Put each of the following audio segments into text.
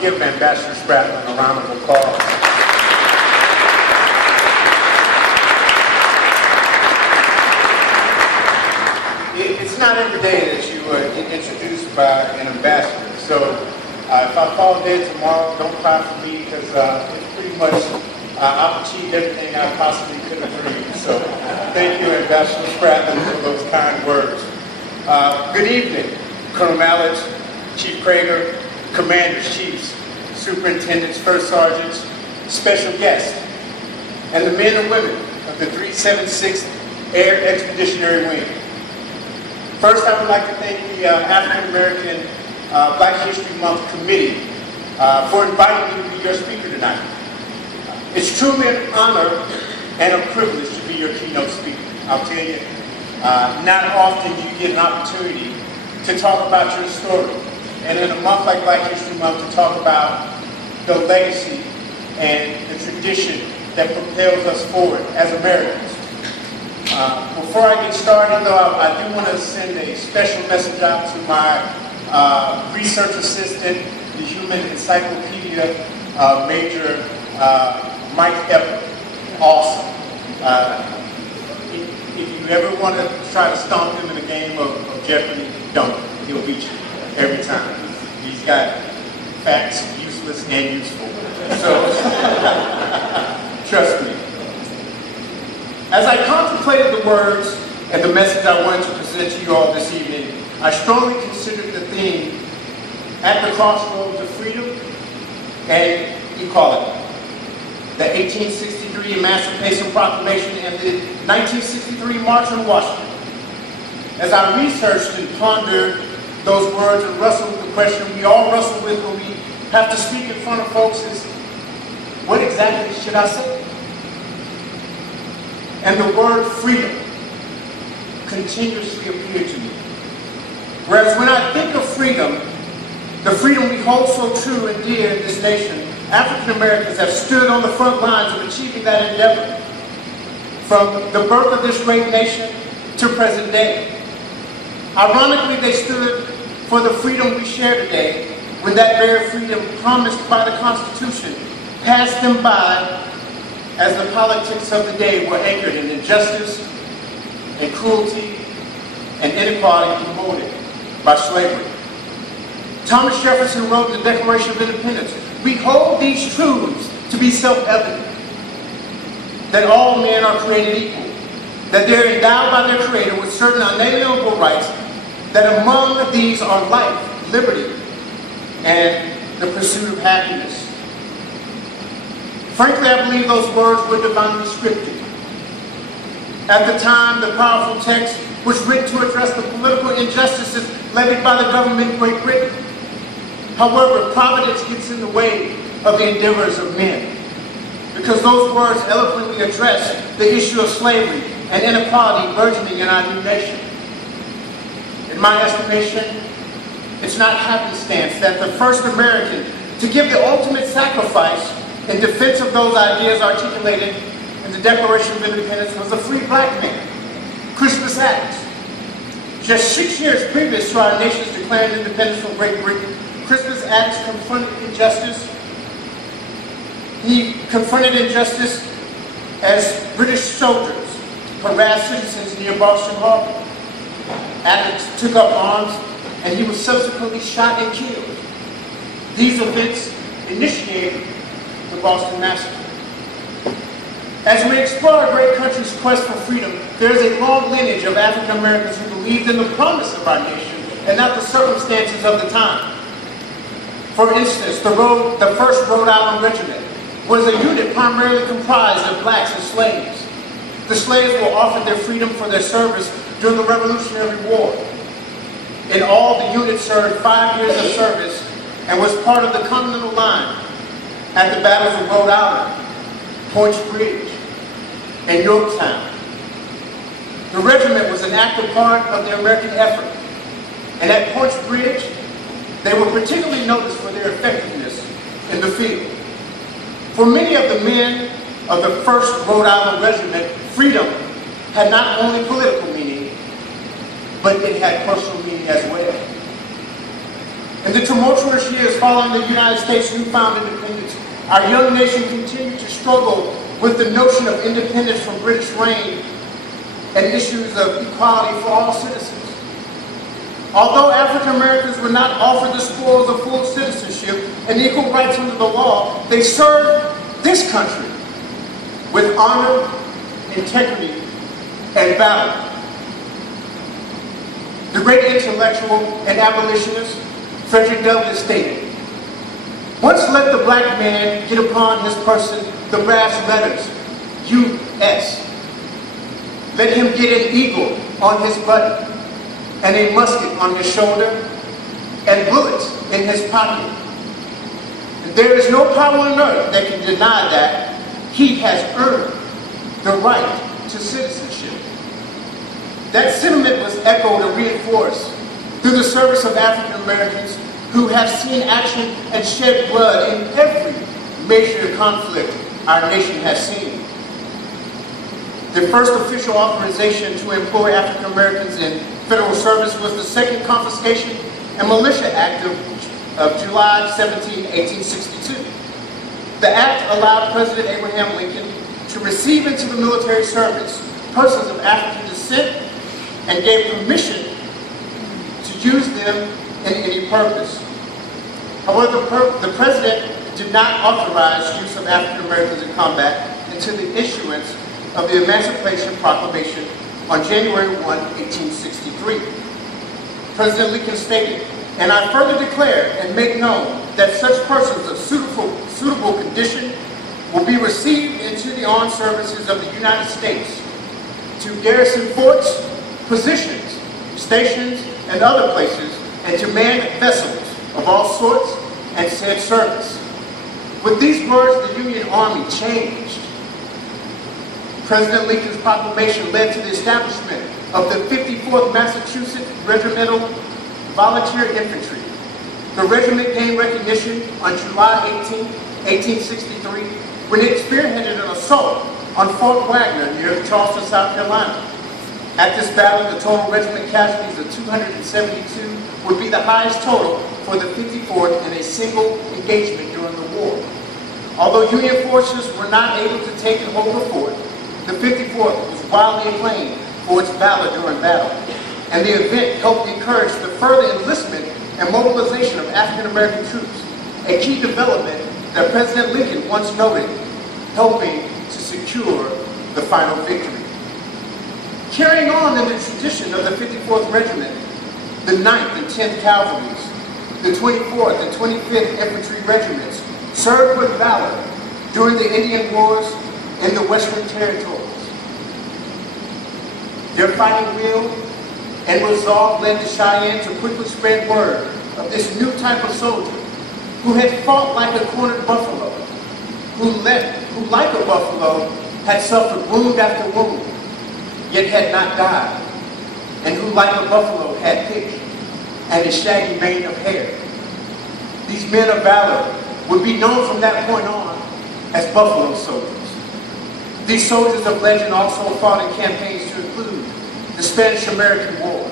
give Ambassador Spratman a round of applause. It's not every day that you get introduced by an ambassador. So if I fall dead tomorrow, don't cry for me, because it's pretty much, I've achieved everything I possibly could have dreamed. So thank you, Ambassador Spratman, for those kind words. Good evening, Colonel Mallett, Chief Krager, Commanders, Chiefs, Superintendents, First Sergeants, special guests, and the men and women of the 376th Air Expeditionary Wing. First, I would like to thank the African American Black History Month Committee for inviting me to be your speaker tonight. It's truly an honor and a privilege to be your keynote speaker. I'll tell you, not often do you get an opportunity to talk about your story, and in a month like Black History Month, to talk about the legacy and the tradition that propels us forward as Americans. Before I get started, though, I do want to send a special message out to my research assistant, the Human Encyclopedia Major Mike Epper. Awesome. If you ever want to try to stomp him in a game of Jeopardy, don't. He'll beat you every time. He's got facts, useless and useful. So, trust me. As I contemplated the words and the message I wanted to present to you all this evening, I strongly considered the theme at the crossroads of freedom and equality. The 1863 Emancipation Proclamation and the 1963 March on Washington. As I researched and pondered those words and wrestled with the question we all wrestle with when we have to speak in front of folks is, what exactly should I say? And the word freedom continuously appeared to me. Whereas when I think of freedom, the freedom we hold so true and dear in this nation, African Americans have stood on the front lines of achieving that endeavor. From the birth of this great nation to present day. Ironically, they stood for the freedom we share today, when that very freedom promised by the Constitution passed them by as the politics of the day were anchored in injustice and cruelty and inequality promoted by slavery. Thomas Jefferson wrote in the Declaration of Independence, "We hold these truths to be self-evident, that all men are created equal, that they are endowed by their Creator with certain unalienable rights, that among these are life, liberty, and the pursuit of happiness." Frankly, I believe those words were divinely scripted. At the time, the powerful text was written to address the political injustices levied by the government in Great Britain. However, providence gets in the way of the endeavors of men, because those words eloquently address the issue of slavery and inequality burgeoning in our new nation. In my estimation, it's not happenstance that the first American to give the ultimate sacrifice in defense of those ideas articulated in the Declaration of Independence was a free black man, Crispus Attucks. Just 6 years previous to our nation's declaring independence from Great Britain, Crispus Attucks confronted injustice. He confronted injustice as British soldiers harassed citizens near Boston Harbor. Attucks took up arms and he was subsequently shot and killed. These events initiated the Boston Massacre. As we explore our great country's quest for freedom, there is a long lineage of African Americans who believed in the promise of our nation and not the circumstances of the time. For instance, the first Rhode Island Regiment was a unit primarily comprised of blacks and slaves. The slaves were offered their freedom for their service during the Revolutionary War. In all, the unit served 5 years of service and was part of the Continental Line at the battles of Rhode Island, Point Bridge, and Yorktown. The regiment was an active part of the American effort, and at Point Bridge, they were particularly noticed for their effectiveness in the field. For many of the men of the 1st Rhode Island Regiment, freedom had not only political meaning, but it had personal meaning as well. In the tumultuous years following the United States' newfound independence, our young nation continued to struggle with the notion of independence from British reign and issues of equality for all citizens. Although African Americans were not offered the spoils of full citizenship and equal rights under the law, they served this country with honor, integrity, and valor. The great intellectual and abolitionist Frederick Douglass stated, "Once let the black man get upon his person the brass letters, U.S. Let him get an eagle on his button, and a musket on his shoulder, and bullets in his pocket. And there is no power on earth that can deny that he has earned the right to citizenship." That sentiment was echoed and reinforced through the service of African Americans who have seen action and shed blood in every major conflict our nation has seen. The first official authorization to employ African Americans in federal service was the Second Confiscation and Militia Act of July 17, 1862. The act allowed President Abraham Lincoln to receive into the military service persons of African descent and gave permission to use them in any purpose. However, the President did not authorize use of African Americans in combat until the issuance of the Emancipation Proclamation on January 1, 1863. President Lincoln stated, "And I further declare and make known that such persons of suitable condition will be received into the armed services of the United States to garrison forts, positions, stations, and other places, and to man vessels of all sorts and said service." With these words, the Union Army changed. President Lincoln's proclamation led to the establishment of the 54th Massachusetts Regimental Volunteer Infantry. The regiment gained recognition on July 18, 1863, when it spearheaded an assault on Fort Wagner near Charleston, South Carolina. At this battle, the total regiment casualties of 272 would be the highest total for the 54th in a single engagement during the war. Although Union forces were not able to take and hold the fort, the 54th was widely acclaimed for its valor during battle, and the event helped encourage the further enlistment and mobilization of African American troops, a key development that President Lincoln once noted, helping to secure the final victory. Carrying on in the tradition of the 54th Regiment, the 9th and 10th Cavalries, the 24th and 25th Infantry Regiments served with valor during the Indian Wars in the Western Territories. Their fighting will and resolve led the Cheyenne to quickly spread word of this new type of soldier who had fought like a cornered buffalo, who like a buffalo had suffered wound after wound, yet had not died, and who like a buffalo had thick and a shaggy mane of hair. These men of valor would be known from that point on as Buffalo Soldiers. These soldiers of legend also fought in campaigns to include the Spanish-American War,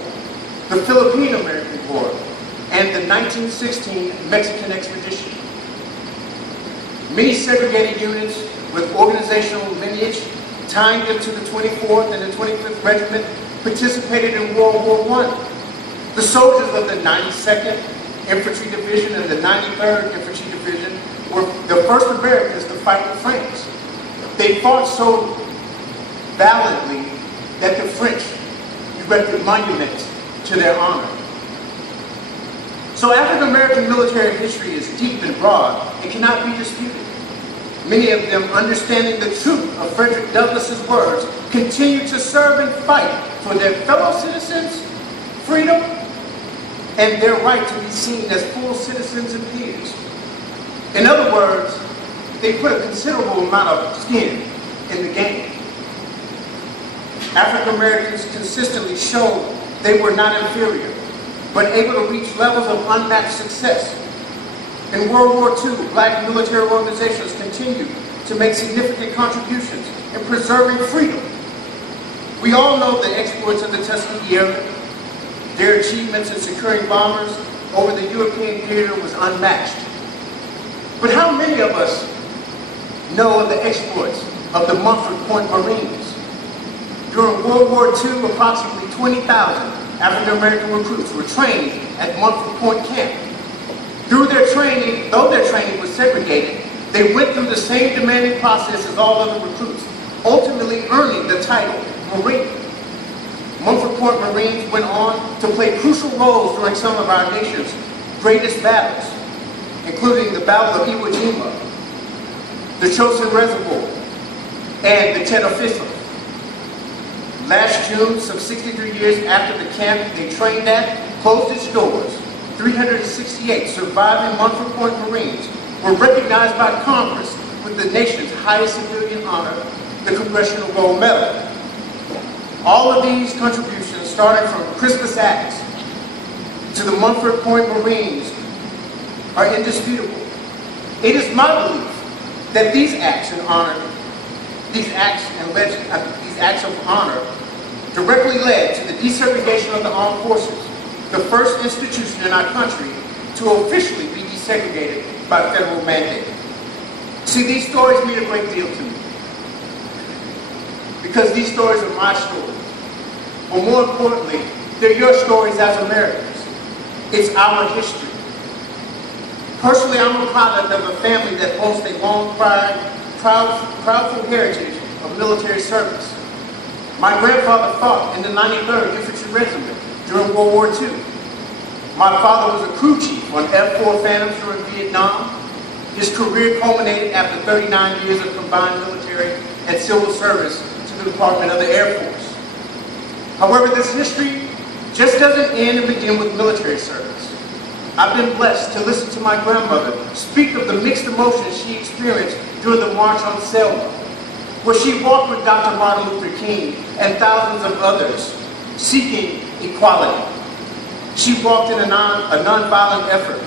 the Philippine-American War, and the 1916 Mexican Expedition. Many segregated units with organizational lineage tying them to the 24th and the 25th Regiment participated in World War I. The soldiers of the 92nd Infantry Division and the 93rd Infantry Division were the first Americans to fight in France. They fought so valiantly that the French erected monuments to their honor. So African American military history is deep and broad and cannot be disputed. Many of them, understanding the truth of Frederick Douglass's words, continue to serve and fight for their fellow citizens, freedom, and their right to be seen as full citizens and peers. In other words, they put a considerable amount of skin in the game. African Americans consistently showed they were not inferior, but able to reach levels of unmatched success. In World War II, black military organizations continued to make significant contributions in preserving freedom. We all know the exploits of the Tuskegee Airmen, their achievements in securing bombers over the European theater was unmatched. But how many of us know of the exploits of the Mumford Point Marines? During World War II, approximately 20,000 African-American recruits were trained at Mumford Point Camp. Though their training was segregated, they went through the same demanding process as all other recruits, ultimately earning the title Marine. Mumford Point Marines went on to play crucial roles during some of our nation's greatest battles, including the Battle of Iwo Jima, the Chosin Reservoir, and the Tet Offensive. Last June, some 63 years after the camp they trained at closed its doors, 368 surviving Mumford Point Marines were recognized by Congress with the nation's highest civilian honor, the Congressional Gold Medal. All of these contributions, starting from Crispus Attucks to the Mumford Point Marines, are indisputable. It is my belief that these acts of honor directly led to the desegregation of the armed forces, the first institution in our country to officially be desegregated by federal mandate. See, these stories mean a great deal to me, because these stories are my stories. But more importantly, they're your stories as Americans. It's our history. Personally, I'm a product of a family that boasts a long, proudful heritage of military service. My grandfather fought in the 93rd Infantry Regiment during World War II. My father was a crew chief on F-4 Phantoms during Vietnam. His career culminated after 39 years of combined military and civil service to the Department of the Air Force. However, this history just doesn't end and begin with military service. I've been blessed to listen to my grandmother speak of the mixed emotions she experienced during the March on Selma, where she walked with Dr. Martin Luther King and thousands of others seeking equality. She walked in a nonviolent effort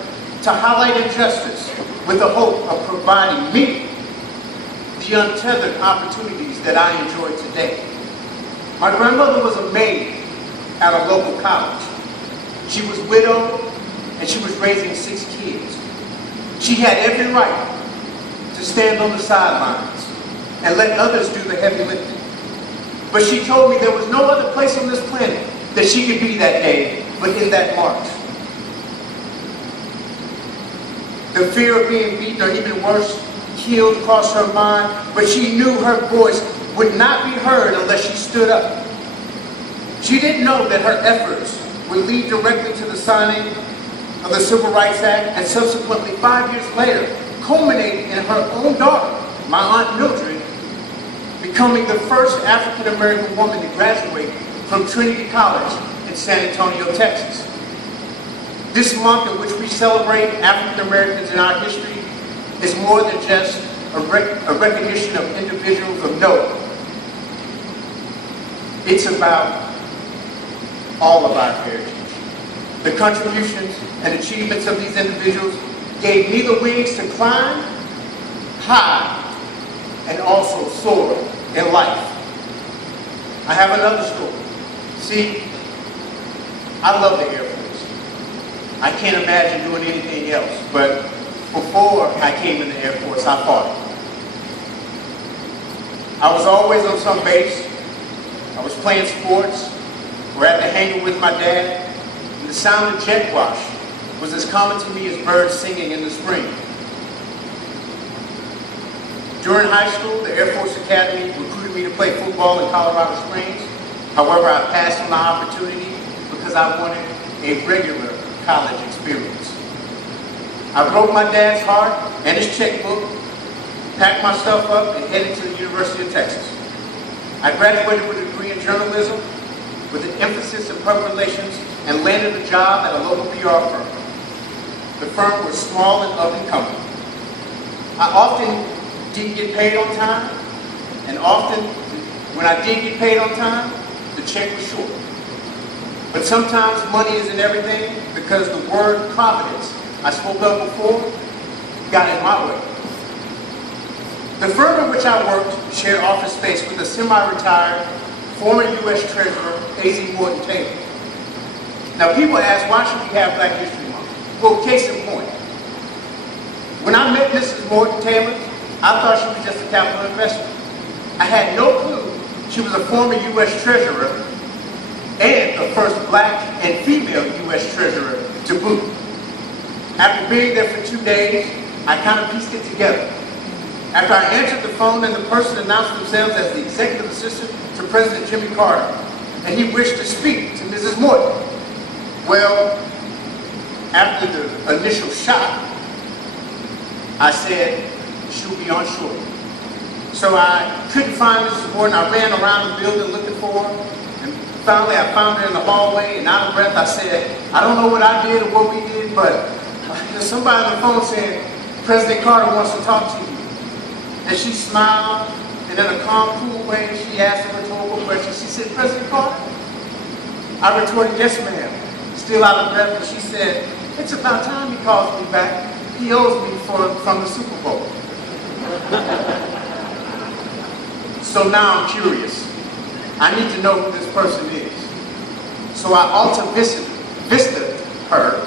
to highlight injustice with the hope of providing me the untethered opportunities that I enjoy today. My grandmother was a maid at a local college. She was widowed and she was raising 6 kids. She had every right to stand on the sidelines and let others do the heavy lifting. But she told me there was no other place on this planet that she could be that day but in that march. The fear of being beaten, or even worse, killed, crossed her mind, but she knew her voice would not be heard unless she stood up. She didn't know that her efforts would lead directly to the signing of the Civil Rights Act, and subsequently 5 years later, culminating in her own daughter, my Aunt Mildred, becoming the first African-American woman to graduate from Trinity College in San Antonio, Texas. This month in which we celebrate African Americans in our history is more than just a recognition of individuals of note. It's about all of our heritage. The contributions and achievements of these individuals gave me the wings to climb high and also soar in life. I have another story. See, I love the Air Force. I can't imagine doing anything else, but before I came in the Air Force, I fought it. I was always on some base. I was playing sports, or at the hangar with my dad, and the sound of jet wash was as common to me as birds singing in the spring. During high school, the Air Force Academy recruited me to play football in Colorado Springs. However, I passed on the opportunity because I wanted a regular college experience. I broke my dad's heart and his checkbook, packed my stuff up, and headed to the University of Texas. I graduated with a degree in journalism with an emphasis in public relations and landed a job at a local PR firm. The firm was small and up and coming. I often didn't get paid on time, and often when I did get paid on time, the check was short. But sometimes money isn't everything, because the word providence I spoke of before got in my way. The firm in which I worked shared office space with a semi-retired former U.S. Treasurer, A.Z. Morton Taylor. Now people ask, why should we have Black History Month? Well, case in point, when I met Mrs. Morton Taylor, I thought she was just a capital investor. I had no clue she was a former U.S. Treasurer and the first black and female U.S. Treasurer to boot. After being there for 2 days, I kind of pieced it together. After I answered the phone and the person announced themselves as the executive assistant to President Jimmy Carter, and he wished to speak to Mrs. Morton. Well, after the initial shock, I said, she'll be on shore. So I couldn't find Mrs. Morton. I ran around the building looking for her. And finally, I found her in the hallway, and out of breath, I said, I don't know what I did or what we did, but there's somebody on the phone saying, President Carter wants to talk to you. And she smiled, and in a calm, cool way, she asked a rhetorical question. She said, President Carter? I retorted, yes, ma'am. Still out of breath, and she said, it's about time he calls me back. He owes me from the Super Bowl. So now I'm curious. I need to know who this person is. So I Alta Vista her.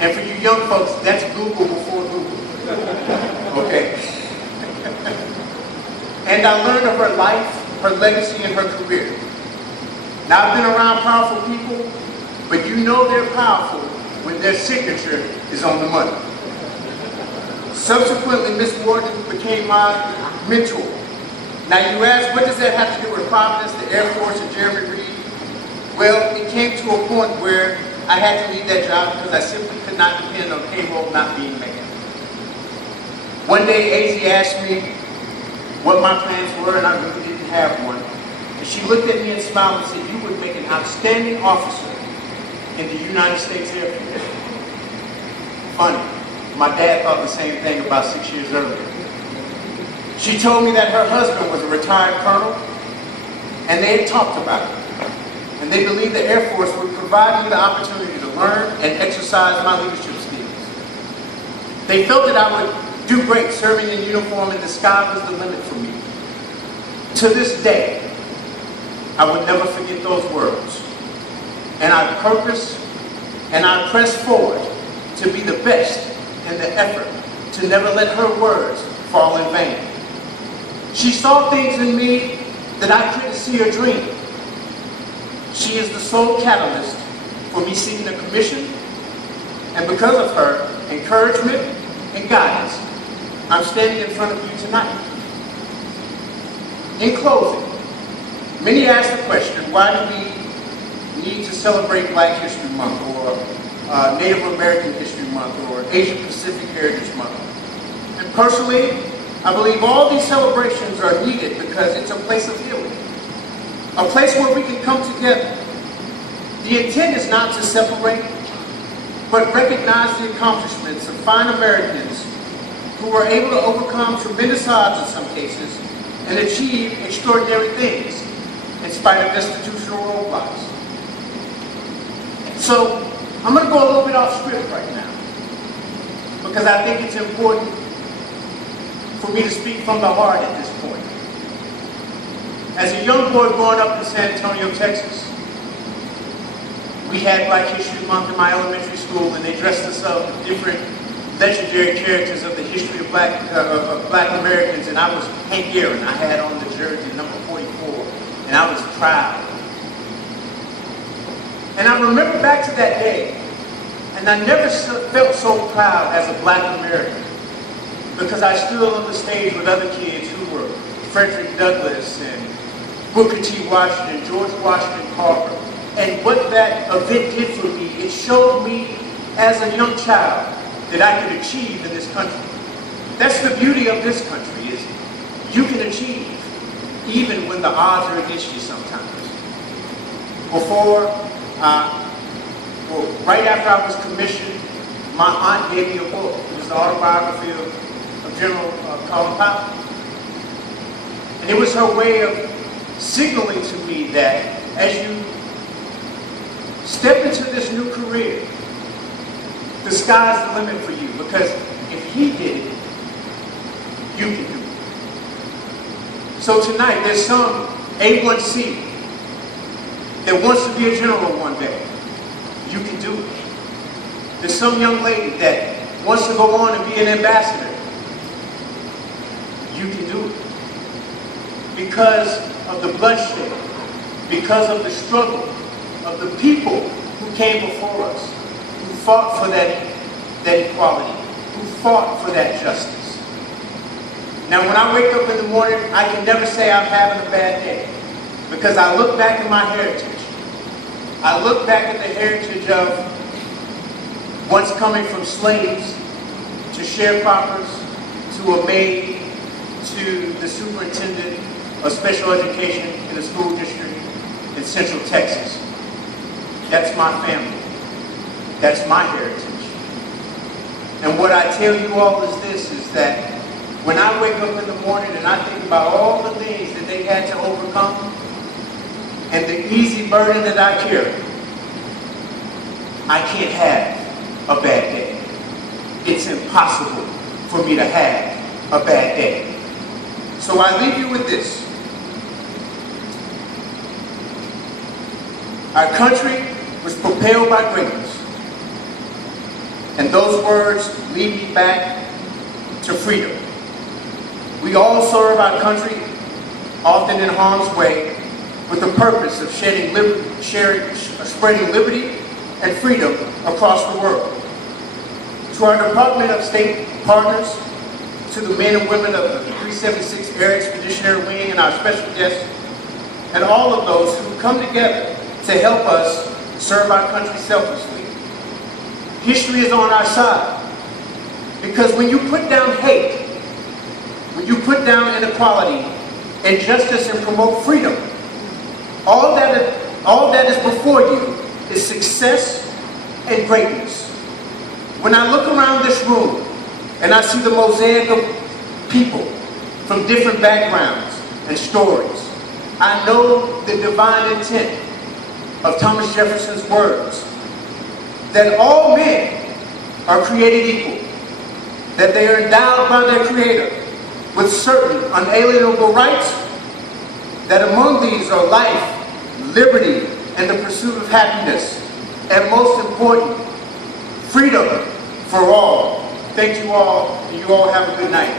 And for you young folks, that's Google before Google. Okay? And I learned of her life, her legacy, and her career. Now, I've been around powerful people, but you know they're powerful when their signature is on the money. Subsequently, Miss Morton became my mentor. Now you ask, what does that have to do with Providence, the Air Force, and Jeremy Reed? Well, it came to a point where I had to leave that job because I simply could not depend on payroll not being made. One day, AZ asked me what my plans were, and I really didn't have one. And she looked at me and smiled and said, you would make an outstanding officer in the United States Air Force. Funny. My dad thought the same thing about 6 years earlier. She told me that her husband was a retired colonel, and they had talked about it. And they believed the Air Force would provide me the opportunity to learn and exercise my leadership skills. They felt that I would do great serving in uniform, and the sky was the limit for me. To this day, I would never forget those words. And I purpose and I press forward to be the best in the effort to never let her words fall in vain. She saw things in me that I couldn't see or dream. She is the sole catalyst for me seeking a commission, and because of her encouragement and guidance, I'm standing in front of you tonight. In closing, many ask the question, why do we need to celebrate Black History Month, or Native American History Month, or Asian Pacific Heritage Month? And personally, I believe all these celebrations are needed because it's a place of healing, a place where we can come together. The intent is not to separate, but recognize the accomplishments of fine Americans who were able to overcome tremendous odds in some cases and achieve extraordinary things in spite of institutional roadblocks. So, I'm going to go a little bit off script right now, because I think it's important for me to speak from the heart at this point. As a young boy growing up in San Antonio, Texas, we had Black History Month in my elementary school, and they dressed us up with different legendary characters of the history of Black Americans, and I was Hank Aaron. I had on the jersey number 44, and I was proud. And I remember back to that day, and I never felt so proud as a Black American, because I stood on the stage with other kids who were Frederick Douglass and Booker T. Washington, George Washington Carver. And what that event did for me, it showed me as a young child that I could achieve in this country. That's the beauty of this country, is you can achieve even when the odds are against you sometimes. Right after I was commissioned, my aunt gave me a book. It was the autobiography of General Colin Powell. And it was her way of signaling to me that as you step into this new career, the sky's the limit for you, because if he did it, you can do it. So tonight, there's some A1C that wants to be a general one day. You can do it. There's some young lady that wants to go on and be an ambassador. You can do it. Because of the bloodshed, because of the struggle of the people who came before us, who fought for that equality, who fought for that justice. Now, when I wake up in the morning, I can never say I'm having a bad day, because I look back at my heritage. I look back at the heritage of once coming from slaves to sharecroppers to a maid to the superintendent of special education in a school district in Central Texas. That's my family. That's my heritage. And what I tell you all is this, is that when I wake up in the morning and I think about all the things that they had to overcome and the easy burden that I carry, I can't have a bad day. It's impossible for me to have a bad day. So I leave you with this. Our country was propelled by greatness. And those words lead me back to freedom. We all serve our country, often in harm's way, with the purpose of spreading liberty and freedom across the world. To our Department of State partners, to the men and women of the 376 Air Expeditionary Wing and our special guests, and all of those who come together to help us serve our country selflessly. History is on our side, because when you put down hate, when you put down inequality, injustice, and promote freedom, all that is before you is success and greatness. When I look around this room and I see the mosaic of people from different backgrounds and stories, I know the divine intent of Thomas Jefferson's words, that all men are created equal, that they are endowed by their Creator with certain unalienable rights, that among these are life, liberty, and the pursuit of happiness, and most important, freedom for all. Thank you all, and you all have a good night.